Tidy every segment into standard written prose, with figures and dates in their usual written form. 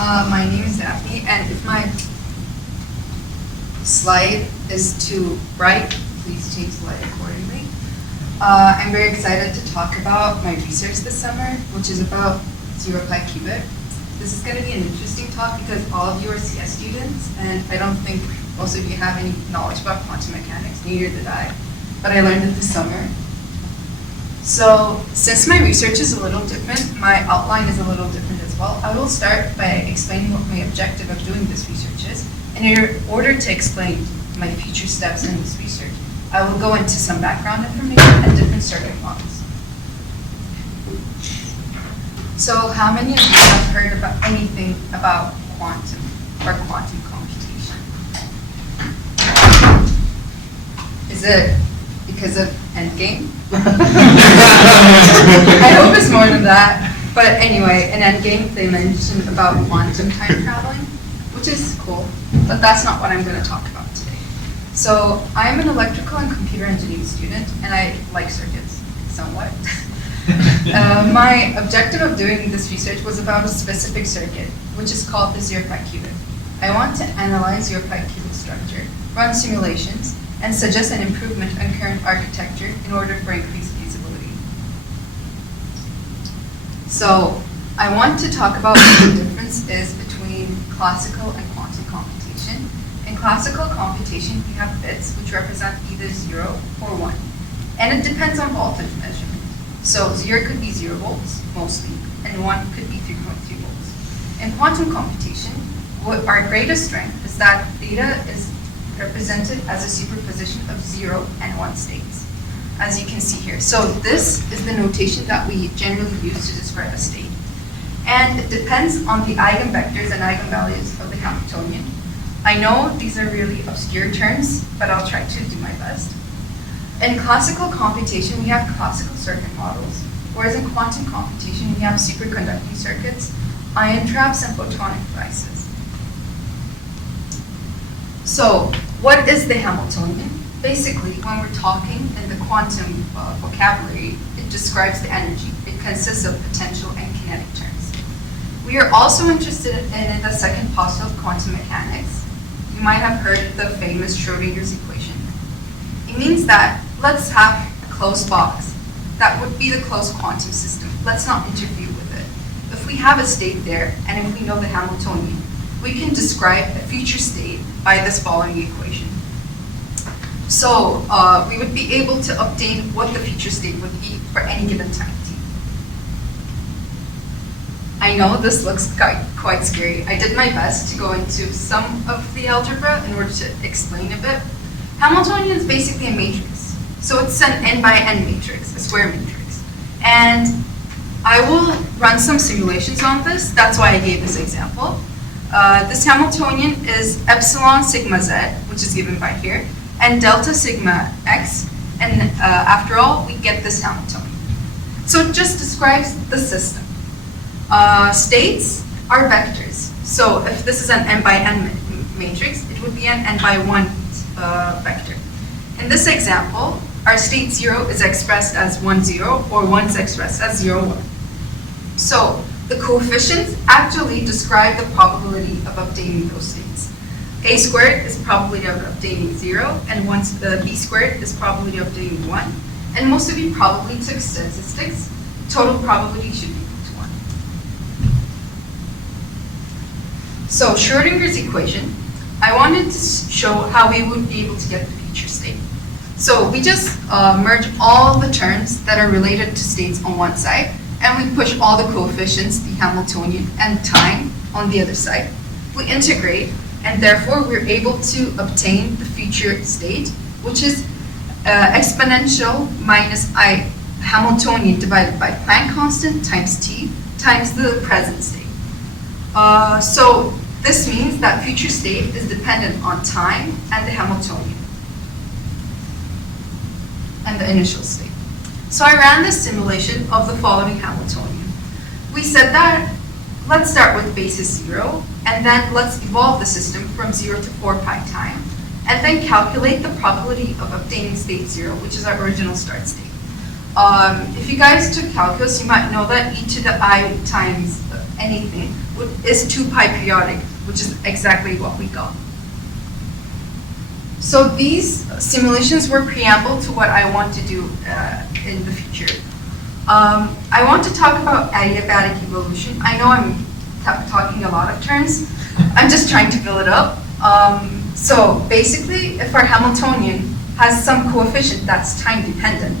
My name is Daphne, and if my slide is too bright, please change the light accordingly. I'm very excited to talk about my research this summer, which is about zero-pi qubit. This is going to be an interesting talk because all of you are CS students, and I don't think most of you have any knowledge about quantum mechanics, neither did I, but I learned it this summer. So since my research is a little different, my outline is a little different as well. I will start by explaining what my objective of doing this research is. And in order to explain my future steps in this research, I will go into some background information and different circuit models. So how many of you have heard about anything about quantum or quantum computation? Is it because of Endgame? I hope it's more than that. But anyway, in Endgame, they mentioned about quantum time traveling, which is cool, but that's not what I'm going to talk about today. So I'm an electrical and computer engineering student, and I like circuits somewhat. My objective of doing this research was about a specific circuit, which is called the zero-pi qubit. I want to analyze zero-pi qubit structure, run simulations, and suggest an improvement in current architecture in order for increased feasibility. So I want to talk about what the difference is between classical and quantum computation. In classical computation, we have bits which represent either 0 or 1. And it depends on voltage measurement. So 0 could be 0 volts, mostly, and 1 could be 3.3 volts. In quantum computation, our greatest strength is that theta is represented as a superposition of 0 and 1 states, as you can see here. So this is the notation that we generally use to describe a state. And it depends on the eigenvectors and eigenvalues of the Hamiltonian. I know these are really obscure terms, but I'll try to do my best. In classical computation, we have classical circuit models, whereas in quantum computation, we have superconducting circuits, ion traps, and photonic devices. So what is the Hamiltonian? Basically, when we're talking in the quantum vocabulary, it describes the energy. It consists of potential and kinetic terms. We are also interested in the second postulate of quantum mechanics. You might have heard the famous Schrodinger's equation. It means that let's have a closed box. That would be the closed quantum system. Let's not interfere with it. If we have a state there, and if we know the Hamiltonian, we can describe a future state by this following equation. So we would be able to obtain what the future state would be for any given time t. I know this looks quite scary. I did my best to go into some of the algebra in order to explain a bit. Hamiltonian is basically a matrix. So it's an n by n matrix, a square matrix. And I will run some simulations on this. That's why I gave this example. This Hamiltonian is epsilon sigma z, which is given by here, and delta sigma x, and after all, we get this Hamiltonian. So it just describes the system. States are vectors. So if this is an n by n matrix, it would be an n by 1 vector. In this example, our state 0 is expressed as 1, 0, or 1 is expressed as 0, 1. So the coefficients actually describe the probability of obtaining those states. A squared is probability of obtaining 0, and B squared is probability of obtaining 1. And most of you probably took statistics. Total probability should be equal to 1. So Schrodinger's equation, I wanted to show how we would be able to get the future state. So we just merge all the terms that are related to states on one side, and we push all the coefficients, the Hamiltonian and time, on the other side. We integrate, and therefore we're able to obtain the future state, which is exponential minus I Hamiltonian divided by Planck constant times t times the present state. So this means that future state is dependent on time and the Hamiltonian and the initial state. So I ran this simulation of the following Hamiltonian. We said that let's start with basis 0, and then let's evolve the system from 0 to 4 pi time, and then calculate the probability of obtaining state 0, which is our original start state. If you guys took calculus, you might know that e to the I times anything would is 2 pi periodic, which is exactly what we got. So these simulations were preamble to what I want to do in the future. I want to talk about adiabatic evolution. I know I'm talking a lot of terms. I'm just trying to build it up. So basically, if our Hamiltonian has some coefficient that's time dependent,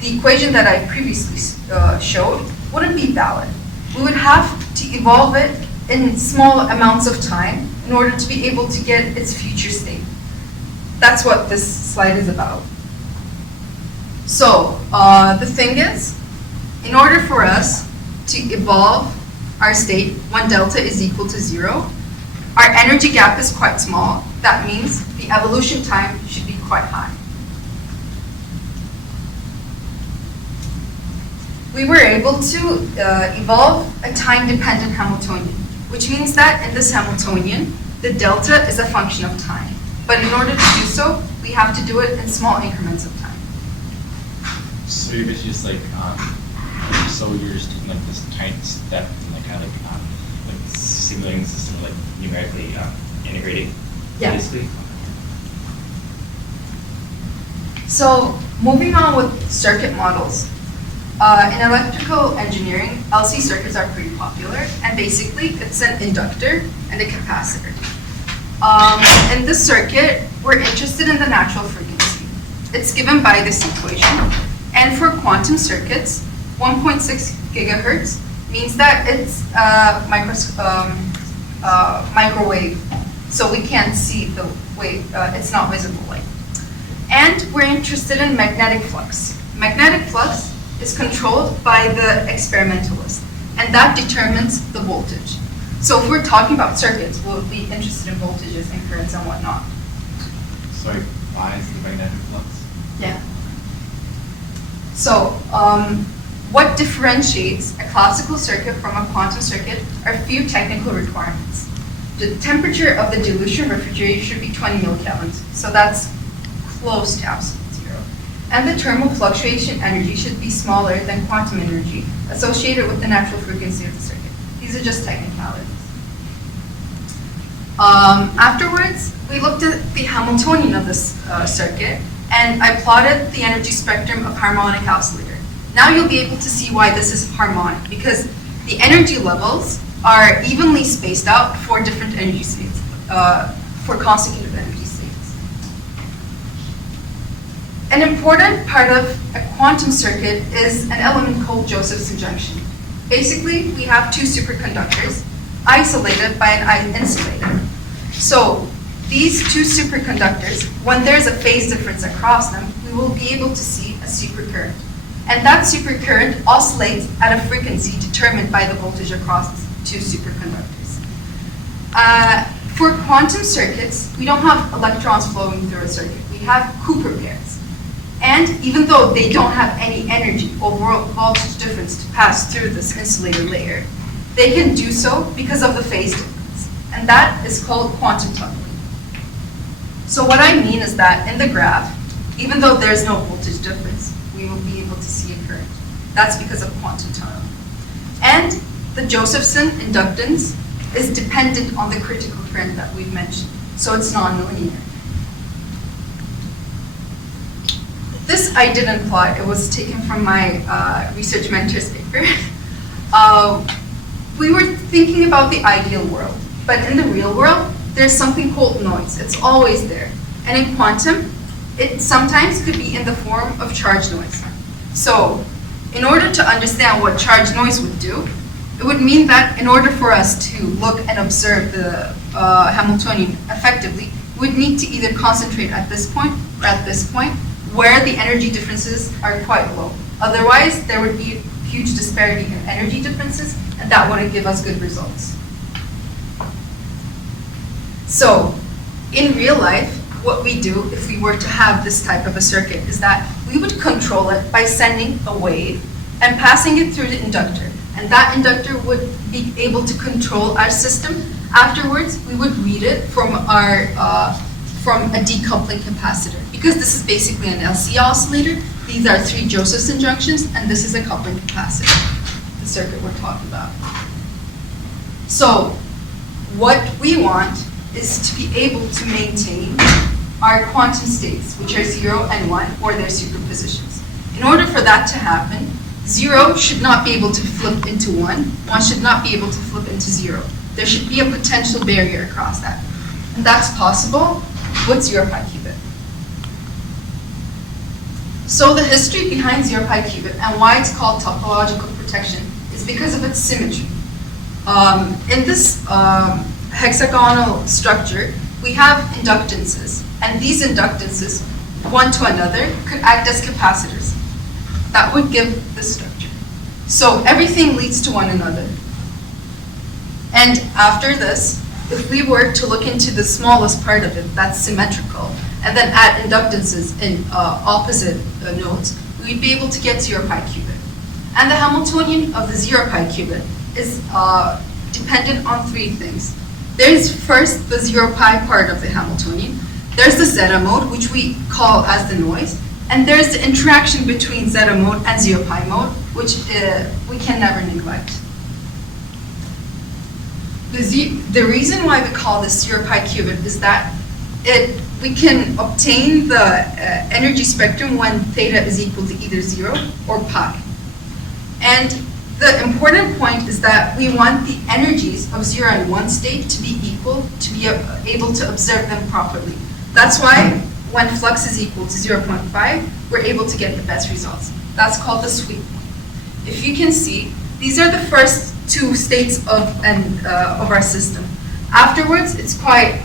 the equation that I previously showed wouldn't be valid. We would have to evolve it in small amounts of time in order to be able to get its future state. That's what this slide is about. So the thing is, in order for us to evolve our state when delta is equal to 0, our energy gap is quite small. That means the evolution time should be quite high. We were able to evolve a time-dependent Hamiltonian, which means that in this Hamiltonian, the delta is a function of time. But in order to do so, we have to do it in small increments of time. So you're just like, so you're just taking like this tiny step and like kind of like simulating the system, like numerically integrating, yeah. Basically. So moving on with circuit models. In electrical engineering, LC circuits are pretty popular, and basically it's an inductor and a capacitor. In this circuit, we're interested in the natural frequency. It's given by this equation, and for quantum circuits, 1.6 gigahertz means that it's microwave, so we can't see the wave, it's not visible light. And we're interested in magnetic flux. Magnetic flux is controlled by the experimentalist, and that determines the voltage. So if we're talking about circuits, we'll be interested in voltages and currents and whatnot. Sorry, why is the magnetic flux? Yeah. So what differentiates a classical circuit from a quantum circuit are a few technical requirements. The temperature of the dilution refrigerator should be 20 millikelvins, so that's close to absolute zero. And the thermal fluctuation energy should be smaller than quantum energy associated with the natural frequency of the circuit. These are just technicalities. Afterwards, we looked at the Hamiltonian of this circuit, and I plotted the energy spectrum of harmonic oscillator. Now you'll be able to see why this is harmonic, because the energy levels are evenly spaced out for different energy states, for consecutive energy states. An important part of a quantum circuit is an element called Josephson junction. Basically, we have two superconductors isolated by an insulator. So these two superconductors, when there's a phase difference across them, we will be able to see a supercurrent. And that supercurrent oscillates at a frequency determined by the voltage across two superconductors. For quantum circuits, we don't have electrons flowing through a circuit. We have Cooper pairs. And even though they don't have any energy or voltage difference to pass through this insulator layer, they can do so because of the phase difference. And that is called quantum tunneling. So what I mean is that in the graph, even though there's no voltage difference, we will be able to see a current. That's because of quantum tunneling. And the Josephson inductance is dependent on the critical current that we've mentioned. So it's nonlinear. This I didn't plot. It was taken from my research mentor's paper. We were thinking about the ideal world, but in the real world, there's something called noise. It's always there. And in quantum, it sometimes could be in the form of charge noise. So in order to understand what charge noise would do, it would mean that in order for us to look and observe the Hamiltonian effectively, we'd need to either concentrate at this point or at this point, where the energy differences are quite low. Otherwise, there would be a huge disparity in energy differences, and that wouldn't give us good results. So, in real life, what we do if we were to have this type of a circuit is that we would control it by sending a wave and passing it through the inductor. And that inductor would be able to control our system. Afterwards, we would read it from from a decoupling capacitor. Because this is basically an LC oscillator, these are 3 Josephson junctions, and this is a coupling capacitor, the circuit we're talking about. So what we want is to be able to maintain our quantum states, which are 0 and 1, or their superpositions. In order for that to happen, 0 should not be able to flip into 1, 1 should not be able to flip into 0. There should be a potential barrier across that. And that's possible with 0 pi qubit. So the history behind 0 pi qubit and why it's called topological protection is because of its symmetry. In this hexagonal structure, we have inductances, and these inductances, one to another, could act as capacitors. That would give the structure. So everything leads to one another. And after this, if we were to look into the smallest part of it, that's symmetrical, and then add inductances in opposite nodes, we'd be able to get 0 pi qubit. And the Hamiltonian of the 0 pi qubit is dependent on three things. There's first the 0 pi part of the Hamiltonian, there's the zeta mode, which we call as the noise, and there's the interaction between zeta mode and 0 pi mode, which we can never neglect. The reason why we call this 0 pi qubit is that we can obtain the energy spectrum when theta is equal to either 0 or pi. And the important point is that we want the energies of 0 and 1 state to be equal, to be able to observe them properly. That's why when flux is equal to 0.5, we're able to get the best results. That's called the sweep point. If you can see, these are the first two states of our system. Afterwards, it's quite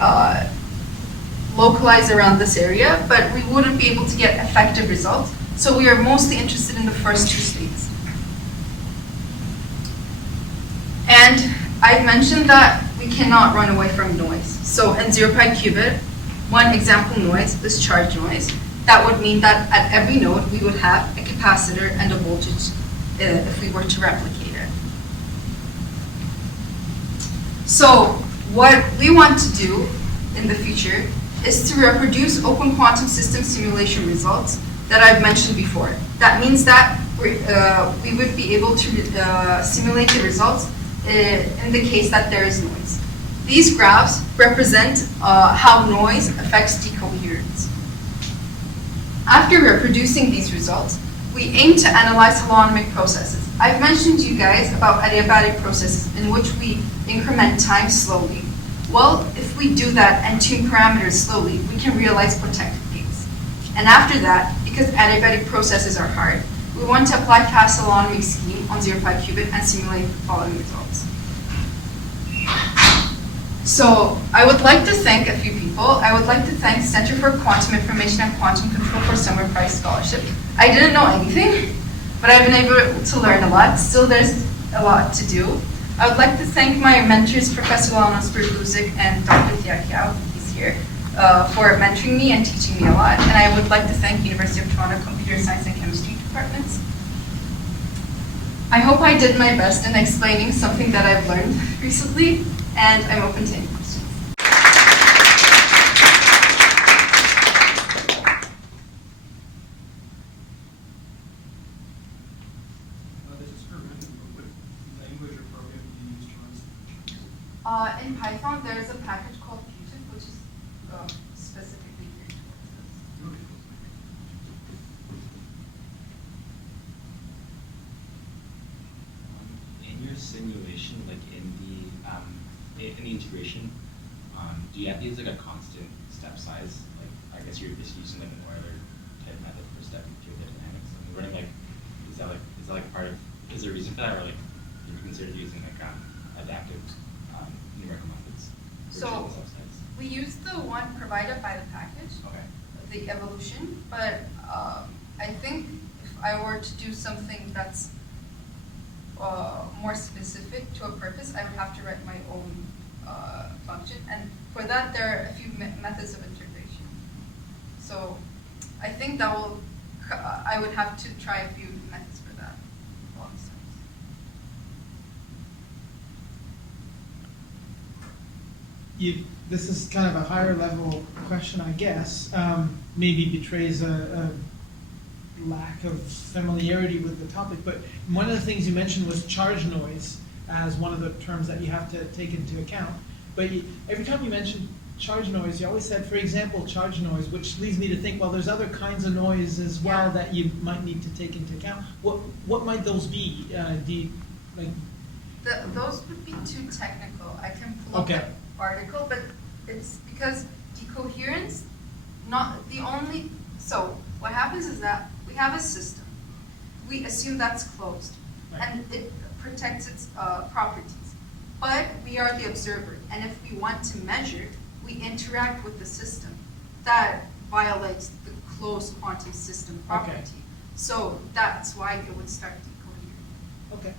localized around this area, but we wouldn't be able to get effective results. So we are mostly interested in the first two states. And I've mentioned that we cannot run away from noise. So in 0 pi qubit, one example noise is charge noise. That would mean that at every node we would have a capacitor and a voltage if we were to replicate it. So what we want to do in the future is to reproduce open quantum system simulation results that I've mentioned before. That means that we would be able to simulate the results in the case that there is noise. These graphs represent how noise affects decoherence. After reproducing these results, we aim to analyze holonomic processes. I've mentioned to you guys about adiabatic processes in which we increment time slowly. Well, if we do that and tune parameters slowly, we can realize protected gates. And after that, because adiabatic processes are hard, we want to apply fast holonomic scheme on 0 pi qubit and simulate the following results. So I would like to thank a few people. I would like to thank Center for Quantum Information and Quantum Control for Summer Prize Scholarship. I didn't know anything, but I've been able to learn a lot. Still, there's a lot to do. I would like to thank my mentors, Professor Alán Aspuru-Guzik and Dr. Thi Ha Kyaw, he's here, for mentoring me and teaching me a lot. And I would like to thank University of Toronto Computer Science and Chemistry departments. I hope I did my best in explaining something that I've learned recently, and I'm open to any questions. This is for random, but what language or program do you use to run simulations? In Python, there's a package called Qubit, which is specifically geared towards this. In your simulation, like in the integration, do you have to use like a constant step size? Like I guess you're just using like an Euler type method for step qubit dynamics. And running like is that like part of? Is there a reason for that, or like do you consider using like adaptive numerical methods for So choosing step size? we use the one provided by the package, Okay. the evolution, but I think if I were to do something that's more specific to a purpose, I would have to write my own function, and for that there are a few methods of integration. So I think that will, I would have to try a few methods for that. This is kind of a higher level question, I guess. Maybe betrays a lack of familiarity with the topic, but one of the things you mentioned was charge noise. as one of the terms that you have to take into account. But every time you mention charge noise, you always said, for example, charge noise, which leads me to think, well, there's other kinds of noise as well that you might need to take into account. What might those be? Those would be too technical. I can pull up the article, but it's because decoherence, not the only, so what happens is that we have a system. We assume that's closed, and it protects its properties. But we are the observer, and if we want to measure, we interact with the system. That violates the closed quantum system property. So that's why it would start decoherent. Okay.